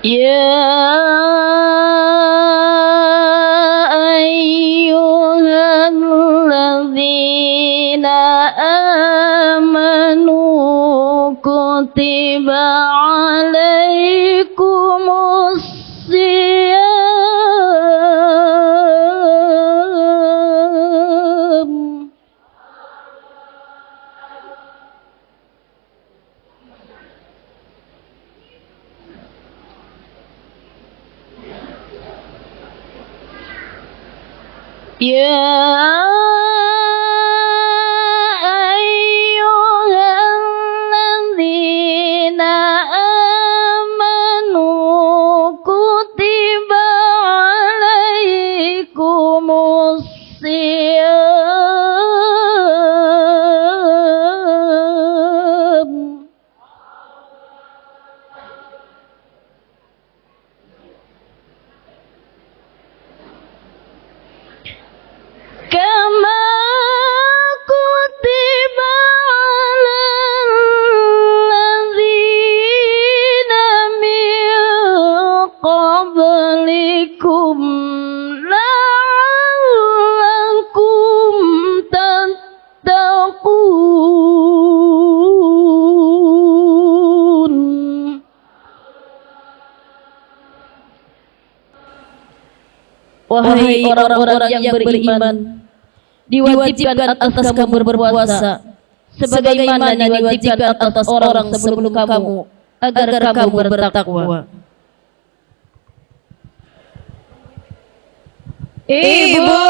يا أيها الذين آمنوا كتب عليكم الصيام يا أيها الذين آمنوا كتب عليكم الصيام كما كتب على الذين من قبلكم لعلكم تتقون. Wahai orang-orang yang beriman, diwajibkan atas kamu berpuasa sebagaimana diwajibkan atas orang sebelum kamu agar kamu bertakwa. Ibu.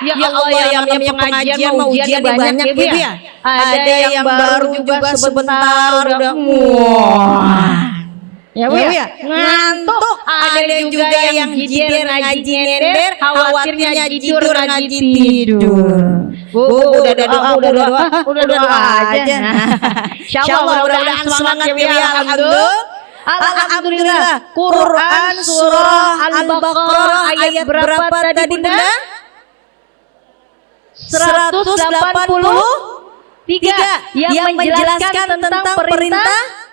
Ya Allah, yang namanya pengajian mau ujian banyak Ibu ya. Ada yang baru juga sebentar udah ya Bu ya, ngantuk. Ada juga yang jider ngaji nyender, khawatirnya tidur ngaji tidur. Bu, udah doa aja. Insyaallah mudah-mudahan semangat ya. Alhamdulillah. Quran surah Al-Baqarah ayat berapa tadi Bunda? 183 yang menjelaskan tentang perintah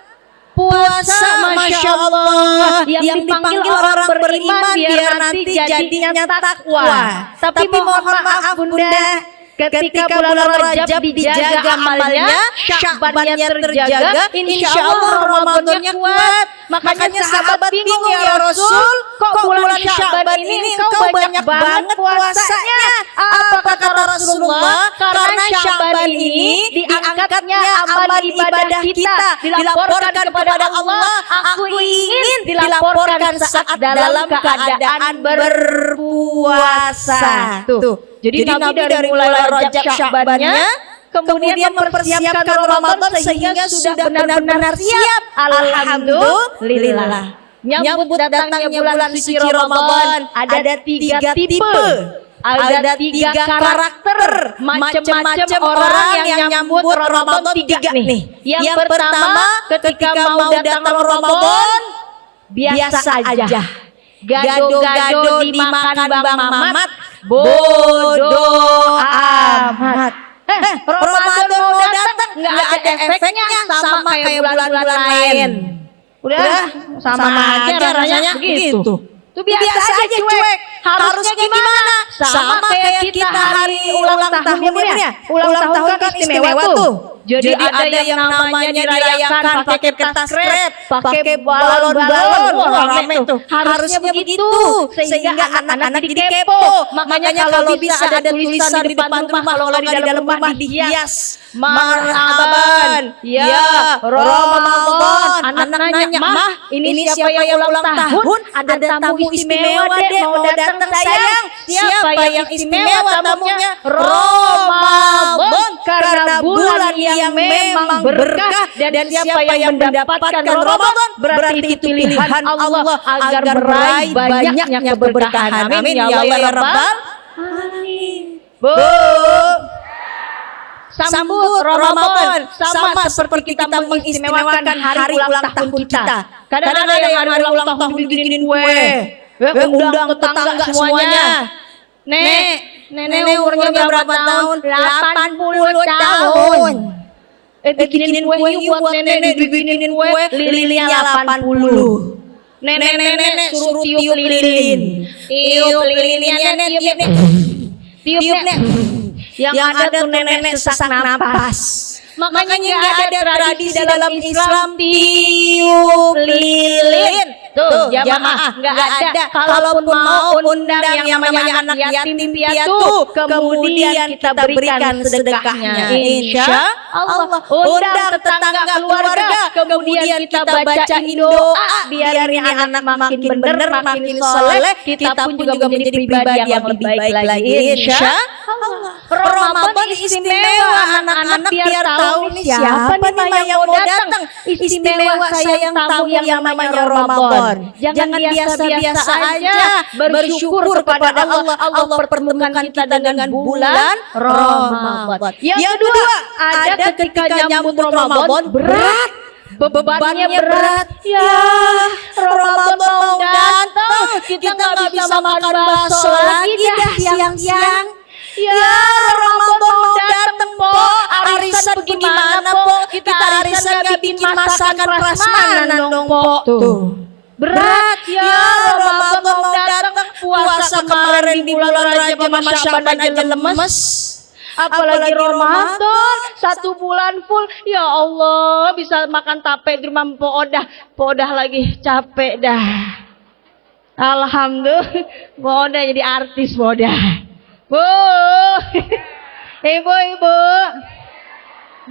puasa. Masya Allah, yang dipanggil orang beriman biar nanti jadinya takwa. Tapi mohon maaf Bunda, ketika bulan Rajab dijaga amalnya, Sya'bannya terjaga, insya Allah Ramadannya kuat. Makanya sahabat bingung, ya Rasul, kok bulan Sya'ban ini engkau banyak banget puasanya? Apa kata Rasulullah? Karena Sya'ban ini diangkatnya amal ibadah kita, dilaporkan kepada Allah. Aku ingin dilaporkan saat dalam keadaan berpuasa. Tuh. Jadi Nabi dari mulai Rajab Sya'bannya kemudian mempersiapkan Ramadan sehingga sudah benar-benar siap. Alhamdulillah. Nyambut datangnya bulan suci Ramadan ada 3 tipe. Ada 3 karakter, macam-macam orang yang nyambut Ramadan 3 nih. Yang pertama, ketika mau datang Ramadan biasa aja. Gado-gado dimakan Bang Mamat, bodoh amat. Ramadan mau datang nggak ada efeknya, sama kayak bulan-bulan lain. Udah sama aja rasanya begitu. Itu biasa aja cuek. Harusnya gimana? Sama kayak kita hari ulang tahun ya. Ulang tahun kan istimewa tuh. Jadi ada yang namanya dirayakan pakai kertas kret, pakai balon-balon, rame tuh. Harusnya begitu sehingga anak-anak jadi kepo. Makanya kalau bisa ada tulisan di depan rumah, kalau di dalam rumah dihias marhaban ya Ramadan. Anak nanya, "Mah, ini siapa yang ulang tahun? Ada tamu istimewa deh mau datang sayang." Siapa yang istimewa tamunya? Ramadan, karena bulan yang memang berkah, dan siapa yang mendapatkan Ramadan berarti itu pilihan Allah agar meraih banyaknya keberkahan. Amin ya Allah ya Rabbal alamin. Bu, sambut Ramadan sama seperti kita mengistimewakan hari ulang tahun kita. Kadang-kadang ada yang hari ulang tahun bikinin kue, undang tetangga semuanya. Nenek umurnya berapa tahun? 80 tahun. bikinin kue yuk buat nenek, dibikinin kue lilinnya 80. Nenek suruh tiup lilin. Tiup lilinnya nenek, tiup nek. Yang ada tuh nenek sesak napas. Makanya nggak ada tradisi dalam Islam tiup lilin. Tuh jamaah nggak ada. Kalaupun mau undang yang namanya anak yatim piatu, kemudian kita berikan sedekahnya. Insya Allah. Undang tetangga keluarga, kemudian kita bacain doa biar ini anak makin bener, makin soleh. Kita pun juga menjadi pribadi yang lebih baik lagi. Insya Allah. Ramadan istimewa, anak-anak biar tahu nih siapa nih yang mau datang. Istimewa sayang tamu yang namanya Ramadan. Jangan biasa-biasa aja bersyukur kepada Allah. Allah pertemukan kita dengan bulan Ramadan. Yang kedua, ada ketika nyambut Ramadan berat. Bebannya berat. Ya, Ramadan mau datang, kita nggak bisa makan bakso lagi dah siang-siang. Ya, Ramadan mau datang po, arisan gimana po? Kita arisan nggak bikin masakan prasmanan dong po. Tuh. Berat ya, Ramadan mau datang, puasa kemarin di bulan Rajab sama Syaban aja lemes. Apalagi Ramadan 1 bulan full. Ya Allah, bisa makan tape di rumah Po Odah lagi capek dah. Alhamdulillah, Po Odah jadi artis Po Odah. Bu, ibu,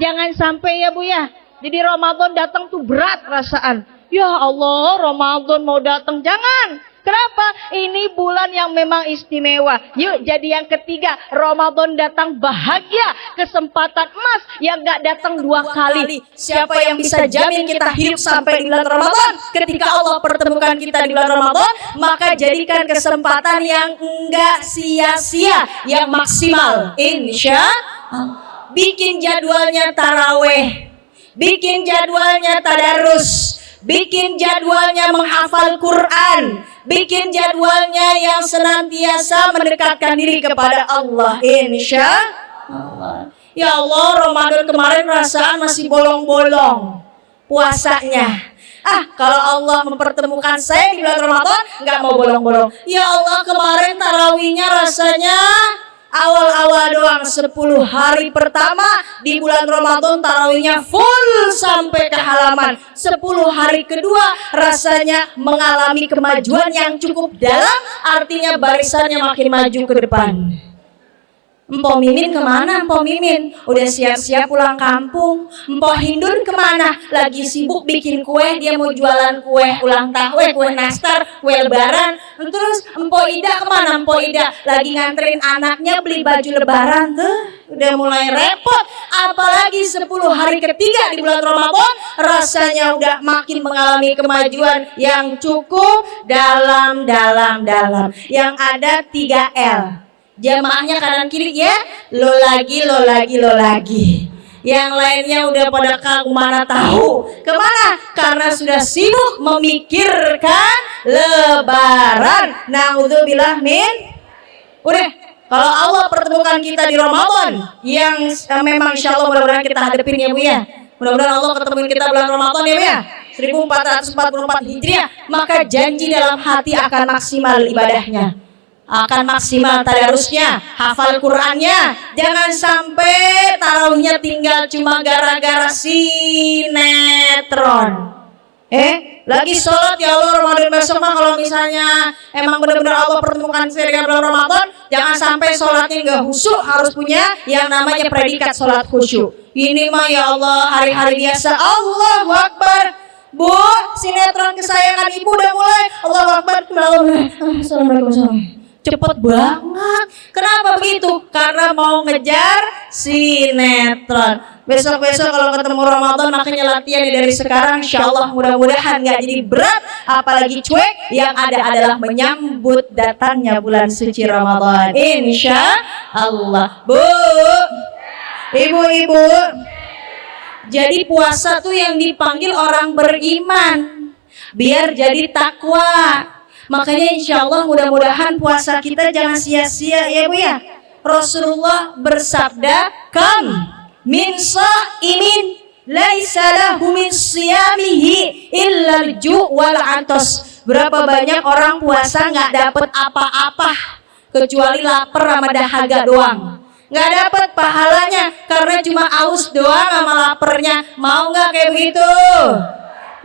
jangan sampai ya Bu ya. Jadi Ramadan datang tuh berat perasaan. Ya Allah, Ramadan mau datang, jangan. Kenapa? Ini bulan yang memang istimewa. Yuk jadi yang ketiga, Ramadan datang bahagia, kesempatan emas yang gak datang 2 kali. Siapa yang bisa jamin kita hidup sampai di bulan Ramadan? Ketika Allah pertemukan kita di bulan Ramadan, maka jadikan kesempatan yang enggak sia-sia, yang maksimal. Insya Allah. Bikin jadwalnya taraweh, bikin jadwalnya tadarus, bikin jadwalnya menghafal Quran, bikin jadwalnya yang senantiasa mendekatkan diri kepada Allah. Insya Allah. Ya Allah, Ramadan kemarin rasaan masih bolong-bolong puasanya. Kalau Allah mempertemukan saya di bulan Ramadan, nggak mau bolong-bolong. Ya Allah, kemarin tarawihnya rasanya awal-awal doang, 10 hari pertama di bulan Ramadan tarawihnya full sampai ke halaman. 10 hari kedua rasanya mengalami kemajuan yang cukup dalam, artinya barisannya makin maju ke depan. Mpok Mimin kemana? Mpok Mimin udah siap-siap pulang kampung. Mpok Hindun kemana? Lagi sibuk bikin kue, dia mau jualan kue ulang tahun, kue nastar, kue lebaran. Terus Mpok Ida kemana? Mpok Ida lagi nganterin anaknya beli baju lebaran. Tuh udah mulai repot. Apalagi 10 hari ketiga di bulan Ramadan rasanya udah makin mengalami kemajuan yang cukup dalam. Yang ada 3L. Jamaahnya kanan kiri ya, lo lagi. Yang lainnya udah pada kemana tahu kemana, karena sudah sibuk memikirkan lebaran. Naudzubillah min. Udah, kalau Allah pertemukan kita di Ramadan yang memang insya Allah mudah-mudahan kita hadapin ya Bu ya. Mudah-mudahan Allah ketemuin kita bulan Ramadan ya Bu ya. 1444 Hijriah, maka janji dalam hati akan maksimal ibadahnya, akan maksimal tadarusnya, hafal Qurannya. Jangan sampai tarawihnya tinggal cuma gara-gara sinetron. Lagi sholat ya Allah Ramadan besok mah, kalau misalnya emang benar-benar Allah pertemukan saya dengan bulan Ramadan, jangan sampai sholatnya nggak khusyuk, harus punya yang namanya predikat sholat khusyuk. Ini mah ya Allah hari-hari biasa. Allahu Akbar. Bu, sinetron kesayangan ibu udah mulai. Allahu Akbar. Assalamualaikum. Cepet banget. Kenapa begitu? Karena mau ngejar sinetron. Besok-besok kalau ketemu Ramadan makanya latihan dari sekarang. Insya Allah mudah-mudahan gak jadi berat, apalagi cuek. Yang ada adalah menyambut datangnya bulan suci Ramadan. Insya Allah. Bu, ibu-ibu, jadi puasa tuh yang dipanggil orang beriman, biar jadi takwa. Makanya insya Allah mudah-mudahan puasa kita jangan sia-sia ya Bu ya. Rasulullah bersabda, kam min sha'imin laisa lahu min siyamihi illal ju' wal antos. Berapa banyak orang puasa nggak dapat apa-apa kecuali lapar sama dahaga doang. Nggak dapat pahalanya karena cuma aus doang sama laparnya. Mau nggak kayak begitu?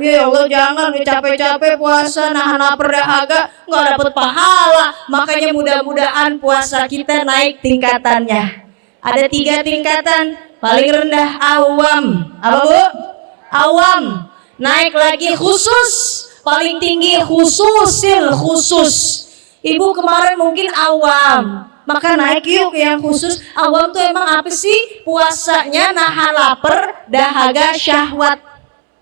Ya Allah, jangan capek-capek puasa nahan lapar dahaga nggak dapat pahala. Makanya mudah-mudahan puasa kita naik tingkatannya. Ada 3 tingkatan. Paling rendah awam. Apa Bu? Awam. Naik lagi khusus. Paling tinggi khususil khusus. Ibu kemarin mungkin awam, maka naik yuk yang khusus. Awam tuh emang apa sih? Puasanya nahan lapar, dahaga, syahwat.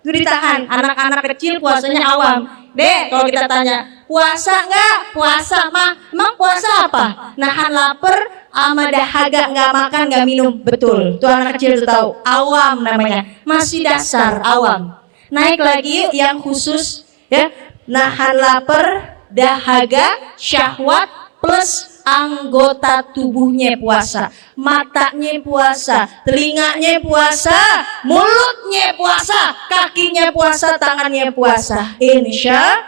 Itu ditahan. Anak-anak kecil puasanya awam. Dek, kalau kita tanya, puasa enggak? Puasa mah. Emang puasa apa? Nahan lapar sama dahaga, enggak makan, enggak minum. Betul. Tuh anak kecil tuh tahu. Awam namanya. Masih dasar, awam. Naik lagi yuk yang khusus, ya. Nahan lapar, dahaga, syahwat plus anggota tubuhnya puasa. Matanya puasa, telinganya puasa, mulutnya puasa, kakinya puasa, tangannya puasa. Insya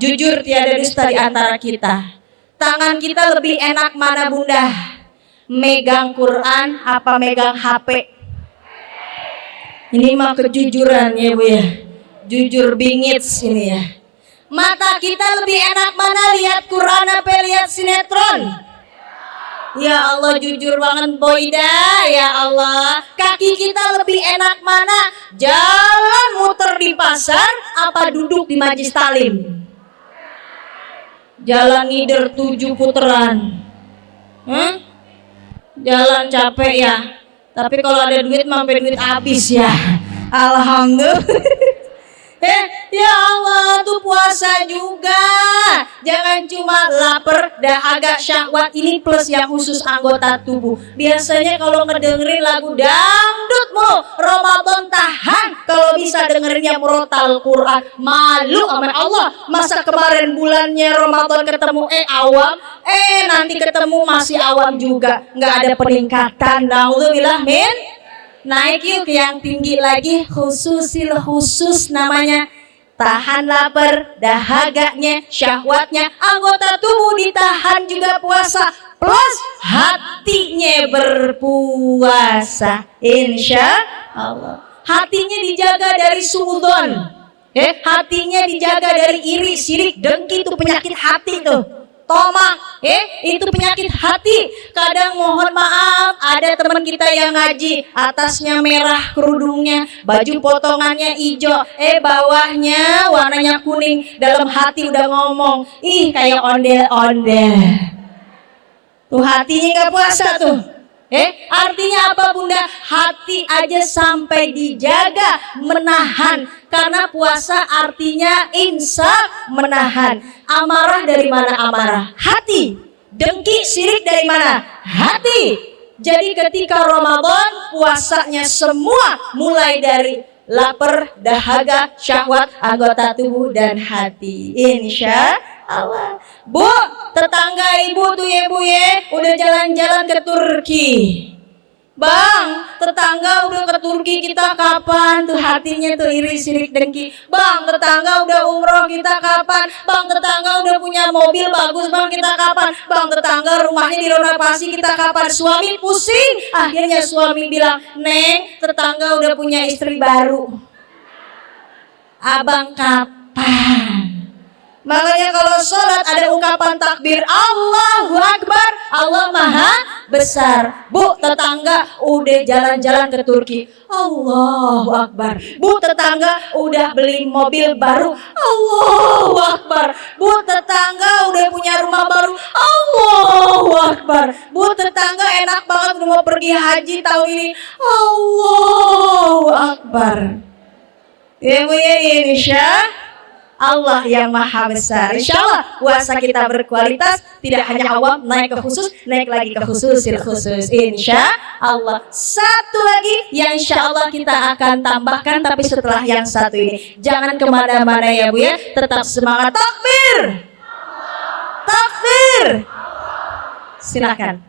jujur tiada dusta di antara kita. Tangan kita lebih enak mana Bunda? Megang Quran apa megang HP? Ini mah kejujuran ya Bu ya. Jujur bingit ini ya. Mata kita lebih enak mana lihat Quran apa lihat sinetron? Ya Allah, jujur banget Boyda, ya Allah. Kaki kita lebih enak mana? Jalan muter di pasar apa duduk di majlis talim? Jalan ngider 7 putaran. Jalan capek ya. Tapi kalau ada duit sampai duit habis ya. Alhamdulillah. Ya Allah, tuh puasa juga. Jangan cuma lapar, dahaga, syahwat ini plus yang khusus anggota tubuh. Biasanya kalau ngedengerin lagu dangdut mulu, Ramadan tahan. Kalau bisa dengerin yang murotal Quran, malu sama Allah. Masa kemarin bulannya Ramadan ketemu awam, nanti ketemu masih awam juga. Nggak ada peningkatan. Naudzubillah min. Naik yuk yang tinggi lagi, khususil khusus namanya. Tahan lapar, dahaganya, syahwatnya, anggota tubuh ditahan juga puasa. Plus hatinya berpuasa. Insya Allah. Hatinya dijaga dari suudzon. Hatinya dijaga dari iri, sirik, dengki, itu penyakit hati tuh. Toma, itu penyakit hati. Kadang mohon maaf, ada teman kita yang ngaji, atasnya merah kerudungnya, baju potongannya hijau, bawahnya warnanya kuning, dalam hati udah ngomong, ih kayak ondel-ondel. Tuh hatinya nggak puasa tuh. Artinya apa Bunda? Hati aja sampai dijaga, menahan. Karena puasa artinya insaf, menahan. Amarah dari mana amarah? Hati. Dengki, syirik dari mana? Hati. Jadi ketika Ramadan puasanya semua mulai dari lapar, dahaga, syahwat, anggota tubuh dan hati. Insya Allah. Bu, tetangga ibu tuh ya Bu ya, udah jalan-jalan ke Turki. Bang, tetangga udah ke Turki, kita kapan? Tuh hatinya tuh iri, sirik, dengki. Bang, tetangga udah umroh, kita kapan? Bang, tetangga udah punya mobil bagus, bang, kita kapan? Bang, tetangga rumahnya direnovasi, kita kapan? Suami pusing. Akhirnya suami bilang, Neng, tetangga udah punya istri baru. Abang kapan? Makanya kalau sholat ada ungkapan takbir Allahu Akbar, Allah Maha Besar. Bu, tetangga udah jalan-jalan ke Turki, Allahu Akbar. Bu, tetangga udah beli mobil baru, Allahu Akbar. Bu, tetangga udah punya rumah baru, Allahu Akbar. Bu, tetangga enak banget udah mau pergi haji tahun ini, Allahu Akbar. Ya Bu ya, insya Allah yang Maha Besar. Insya Allah puasa kita berkualitas, tidak hanya awam, naik ke khusus, naik lagi ke khususil khusus. Insya Allah. Satu lagi yang insya Allah kita akan tambahkan, tapi setelah yang satu ini. Jangan kemana-mana ya Bu ya, tetap semangat. Takbir, takbir. Silakan.